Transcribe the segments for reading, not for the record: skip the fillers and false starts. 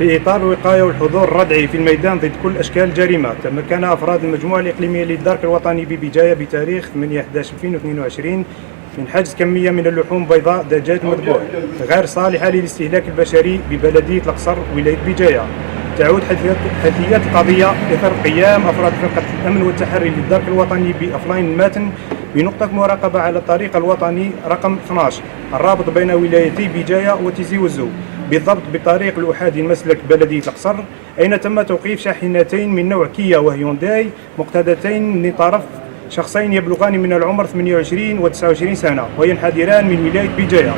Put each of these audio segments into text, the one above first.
في إطار الوقاية والحضور الردعي في الميدان ضد كل أشكال الجريمة، تمكن أفراد المجموعة الإقليمية للدرك الوطني ببجاية بتاريخ 8/11/2022 من حجز كمية من اللحوم بيضاء دجاج مذبوح غير صالحة للاستهلاك البشري ببلدية القصر ولاية بجاية. تعود حيثيات القضية إثر قيام أفراد فرقة الأمن والتحري للدرك الوطني بأفلاين الماتن بنقطة مراقبة على الطريق الوطني رقم 12 الرابط بين ولايتي بجاية وتيزي وزو، بالضبط بطريق الأحادي المسلك بلدية القصر، أين تم توقيف شاحنتين من نوع كيا وهيونداي مقتادتين من طرف شخصين يبلغان من العمر 28 و 29 سنة وينحدران من ولاية بجاية.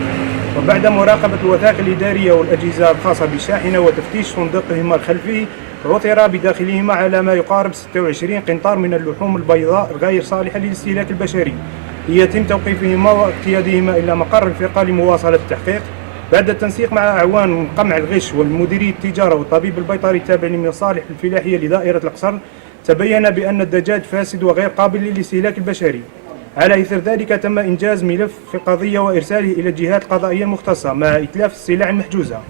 وبعد مراقبة الوثائق الإدارية والأجهزة الخاصة بالشاحنة وتفتيش صندوقهما الخلفي، عثر بداخلهما على ما يقارب 26 قنطار من اللحوم البيضاء الغير صالحة للاستهلاك البشري، ليتم توقيفهما واقتيادهما إلى مقر الفرقة لمواصلة التحقيق. بعد التنسيق مع أعوان قمع الغش والمديرية التجارة والطبيب البيطري التابع لمصالح الفلاحية لدائرة القصر، تبين بأن الدجاج فاسد وغير قابل للاستهلاك البشري. على إثر ذلك تم إنجاز ملف في القضية وإرساله إلى الجهات القضائية المختصة مع إتلاف السلع المحجوزة.